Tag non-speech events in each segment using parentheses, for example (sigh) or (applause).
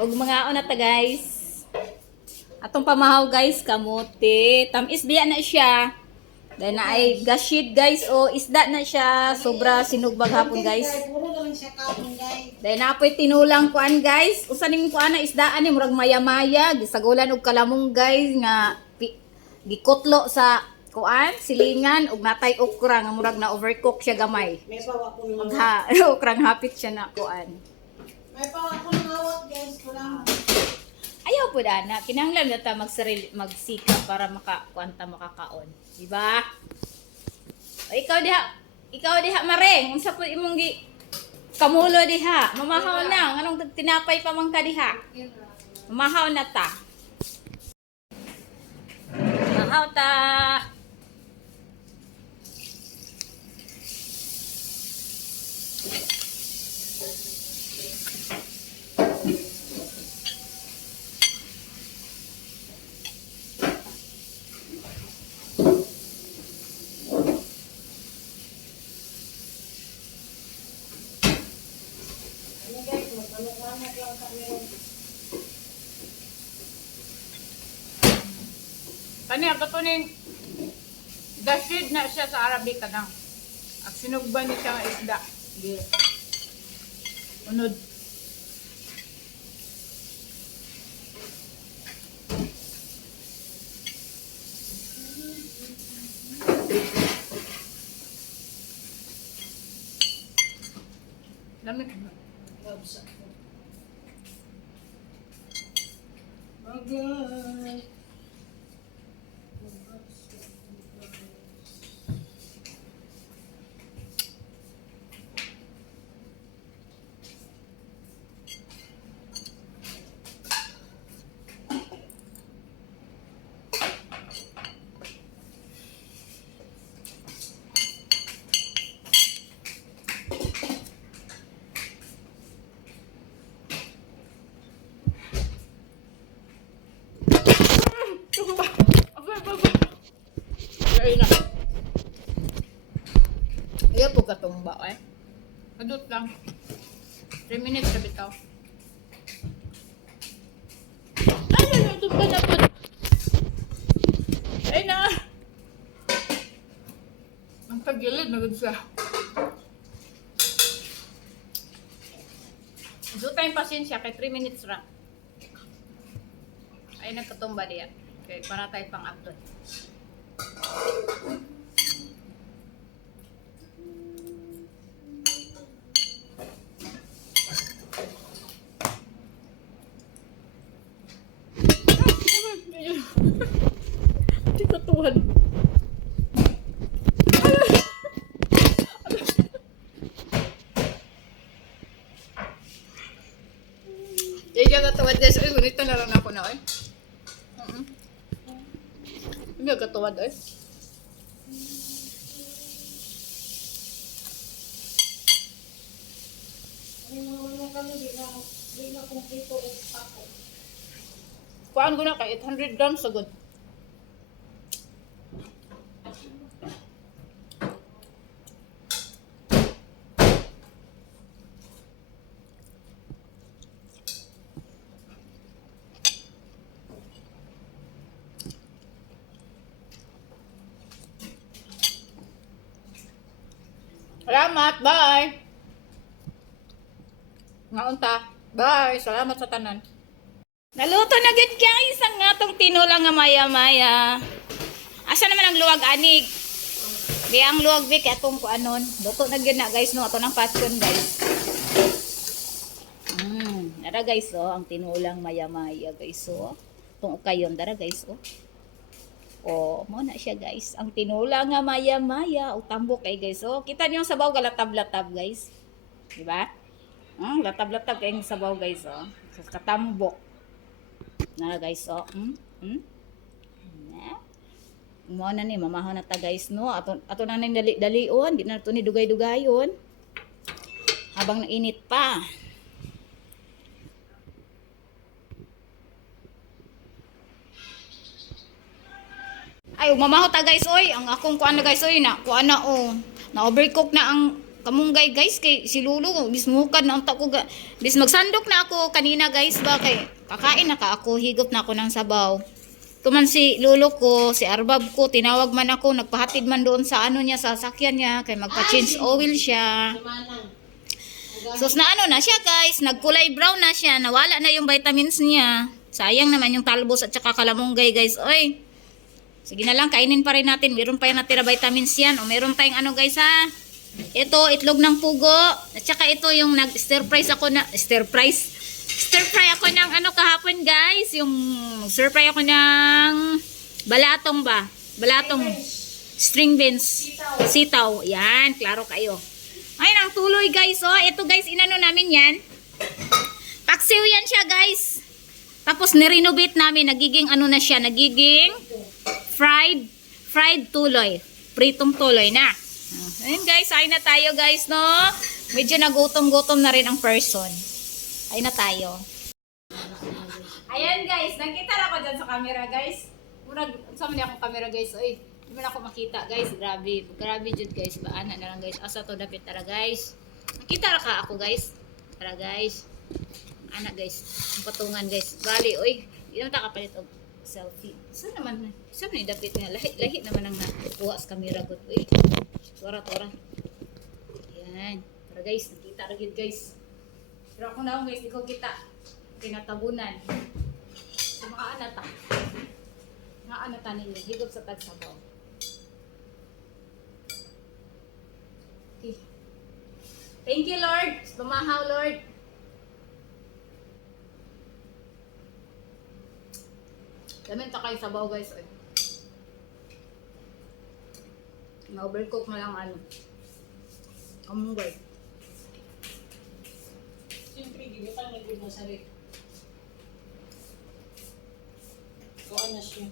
Og mga una ta guys. Atong pamahaw guys, kamote. Tamis biya na siya. Dahil na ay gashid guys o isda na siya. Sobra sinugbag hapon guys. Dahil na apoy tinulang kuan guys. Usa ning kuan na isdaan ni murag maya-maya, gisagulan og kalamong guys nga gikutlo sa kuan, silingan ug natay okra nga murag na overcook siya gamay. May pawa ko ng Ug ha, (laughs) okrang hapit siya na kuan. Ayaw po na, kinahanglan na ta magsarili, magsika para maka kuanta makakaon, di ba? O ikaw diha, ikaw diha mareng, unsa po imong gi kamulo diha, mamahaw na, anong tinapay pa man ka diha? Mamahaw na ta. Mamahaw ta. Kani ato to ning dashid na siya sa Arabic kanang. At sinugban ni siya nga isda. Di. Unod. Lamig. Babsa ko. Bagay. Ay na. Iya po katumba eh. Adot lang. 3 minutes na bitaw. Ay, ay, tumba na po. Ay na. Ang tagilid na gud siya. Do tayong pasensya kay 3 minutes ra. Ay nagkatumba diya. Okay, para tayo pang upload. Hindi ko tuwan. Hindi ka katuwad guys. Ay, gunito na lang ako na eh. Mm-mm. Hindi ka katuwad eh. Kuhaan ko na kay 800 grams sagod. Salamat, bye! Ngaunta, bye! Salamat sa tanan. Naluto na gid guys ang atong tinulang nga maya-maya. Asa naman ang luwag anig? Di ang luwag bik atong kuanon. Luto na gyud na guys no ato nang pasyon guys. Mm, dara guys oh, ang tinulang maya-maya guys oh. Tung kayon dara guys oh. Oh, mo na siya guys. Ang tinulang nga maya-maya o tambok kay guys oh. Kita niyo ang sabaw galatab-latab guys. Di ba? Mm, latab-latab kay ang sabaw guys. So, katambok. Na guys, oh. Hmm? Hmm? Mo na ni mamahaw na ta guys no. Ato ato na ning dali dalion, di na to ni dugay-dugayon. Habang nainit pa. Ay, mamahaw ta guys oy. Ang akong kuan na guys oy na kuan na oh. Na overcook na ang kamunggay guys kay si Lulu bismukan na unta ko ga bis magsandok na ako kanina guys ba kay kakain na ka ako higop na ako ng sabaw Tuman si Lolo ko, si Arbab ko, tinawag man ako, nagpahatid man doon sa ano niya, sa sasakyan niya, kay magpa-change oil siya. So, na ano na siya guys, nagkulay brown na siya, nawala na yung vitamins niya. Sayang naman yung talbos at saka kalamunggay guys. Oy, sige na lang, kainin pa rin natin. Meron pa yung natira vitamins yan. O meron tayong ano guys ha. Ito, itlog ng pugo. At saka ito yung nag-stir fry ako na, stir fry. Stir fry ako ng ano kahapon guys. Yung stir fry ako ng balatong ba? Balatong string beans. Sitaw. Yan, klaro kayo. Ayun ang tuloy guys. Oh, ito guys, inano namin yan. Paksiw yan siya guys. Tapos nirenovate namin. Nagiging ano na siya. Nagiging fried fried tuloy. Pritong tuloy na. Ah, Ayun guys, ayun na tayo guys no. Medyo nagutom-gutom na rin ang person. Ayun na tayo. Ayan guys, nakita na ako dyan sa camera guys. Murag, sama niya akong camera guys. Oy, di man ako makita guys. Grabe, grabe jud guys. Baana na lang guys. Asa to dapit tara guys. Nakita ra ka ako guys. Tara guys. Anak guys. Patungan guys. Bali, oy. Di naman ta kapalit og selfie. Saan naman? Saan ni dapit nga? Lahi, lahi naman ang nakuha sa camera ko. Uy. Tora, tora. Yan. Tara guys, nakita gyud guys. Pero ako na guys, di ko kita. Kinatabunan. Sa mga anata. Mga anata ninyo. Higop sa tagsabaw. Okay. Thank you, Lord. Lumahaw, Lord. Damin ta kayo sabaw, guys. Oy. Na-overcook na lang ano. Kamunggay. Siyempre, hindi pa naging masarap. Kuhaan na siya.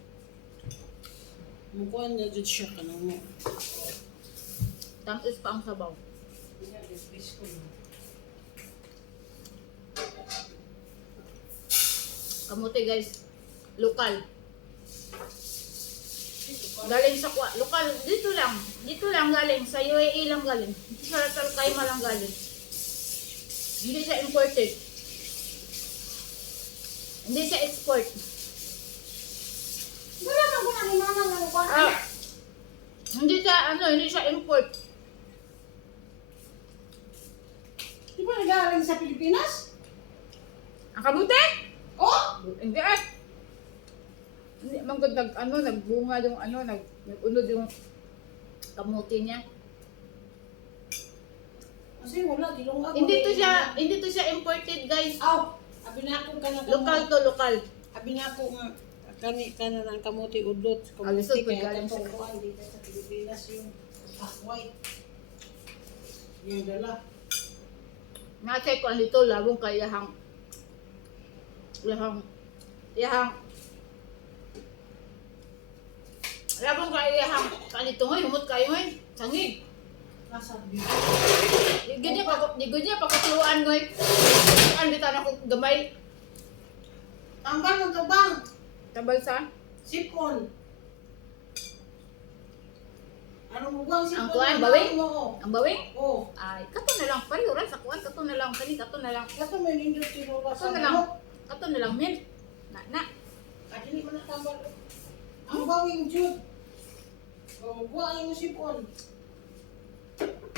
Mukuhaan na dyan siya ka mo. Tamis pa ang sabaw. Yan, is ko na. Kamuti guys, lokal. Galing sa kwa, lokal, dito lang. Dito lang galing, sa UAE lang galing. Dito sa Ras Kaima lang galing. Hindi siya imported. Hindi siya export. Wala na ko na ni mama mukuhaan. Ah, hindi siya, ano, hindi siya import. Di ba nag-aaral sa Pilipinas? Ang kamuti? Oh! Hindi eh. Man nag, ano, nagbunga yung, ano, nag, nag-unod yung kamuti niya. Kasi wala, dilungag. Hindi to siya, hindi to siya imported guys. Aw! Abi na ako ka na Lokal to, lokal. Abi na ako nga. Kani ka na ng kamuti udot. Ah, po, kaya sa- kuhaan dito sa Pilipinas yung half white. Yung dala. Na-check ko dito, labong kay Yahang. Yahang. Yahang. Labong kay Yahang. Kanito ngayon, humot kayo ngayon. Sangig. Nasa dito. Di ganyan pa, ganyan pa katuluan ngayon. Katuluan dito na ko gamay. Tambal ng tabang. Tabal sa? Sipon. Ano mo bang sipon? Ang Ano bawing? mo? Ang bawing? Oh. Ay, kato na lang. Pariyo rin sa kuwan. Kato na lang. Kani, kato na lang. Kato may nindot Kato sa na lang. Kato na lang, Mil. Na, na. Adili man ang tambal. Ang bawing jud. Oh, buhay mo sipon. Maya-maya ni guys. Kapag ikaw yakin. Sa aking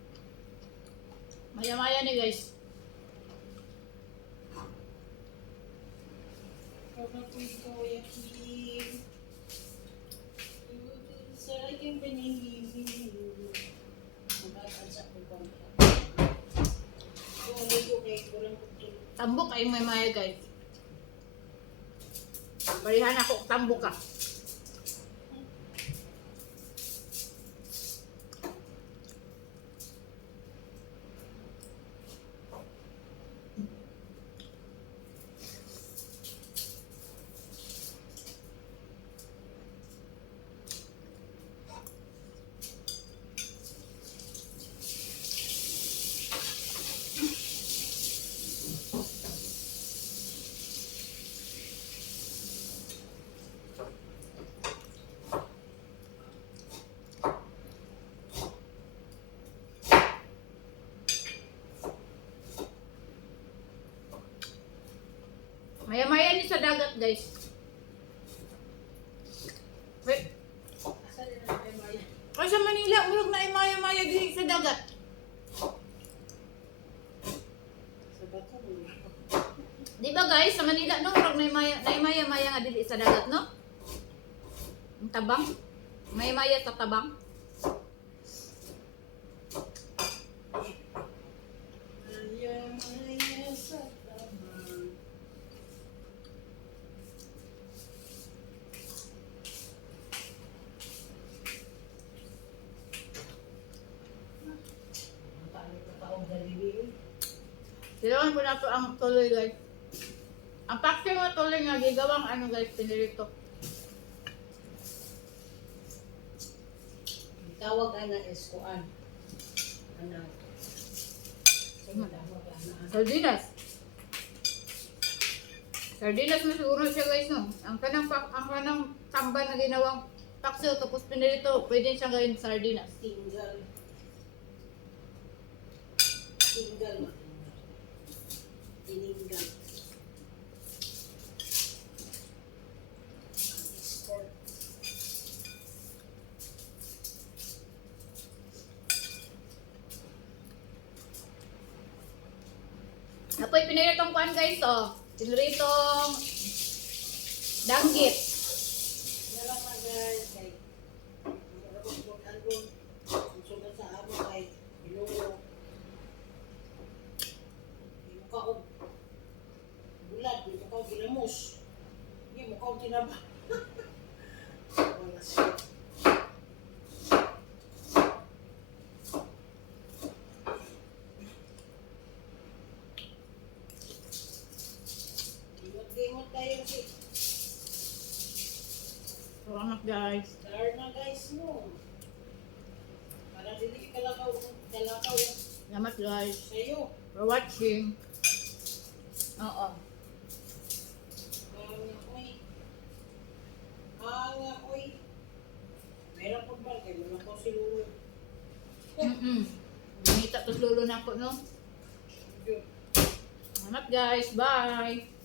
paningin. Magkakal sa kupang. Kung ko kay kurang kutulog. Tambok ay may maya guys. Barihan ako, tambok ka. Dagat guys. Wait. Din? Ay sa Manila, murag na imaya-maya dili sa dagat. Di ba guys, sa Manila, no, murag na imaya, na imaya-maya nga dili sa dagat, no? Ang tabang. May maya sa tabang. Maya, Maya sa tabang. Ang tayo ka taong galili. Kailangan po na to ang tuloy guys. Ang paksi mo tuloy nga gigawang ano guys, pinirito. Tawag ana is kuan. Ano? Sardinas. Sardinas mo siguro siya guys no. Ang kanang ang kanang tamba na ginawang paksiw tapos pinirito, pwede siya gawin sardinas. Tinggal. Tinggal ma. Tininggal. Sport. Apoy piniritong kuan guys oh. Piniritong danggit. Wala pa guys. Kay Marapos mo album. Ang sugat sa amo kay Binulo. Di mo ka og bulat. Di mo ka og ginamos. Og tinaba. Wala siya. Gingot-gingot tayo si Salamat guys. Dharma guys no. Para dili ka kalakaw, kalakaw Salamat guys sa'yo. for watching. Oo. Ang ako'y, ang ako'y, meron po ba kayo? Wala ko si Lulu. Mm-mm. Binita tos lulo na ako no. Salamat guys. Bye.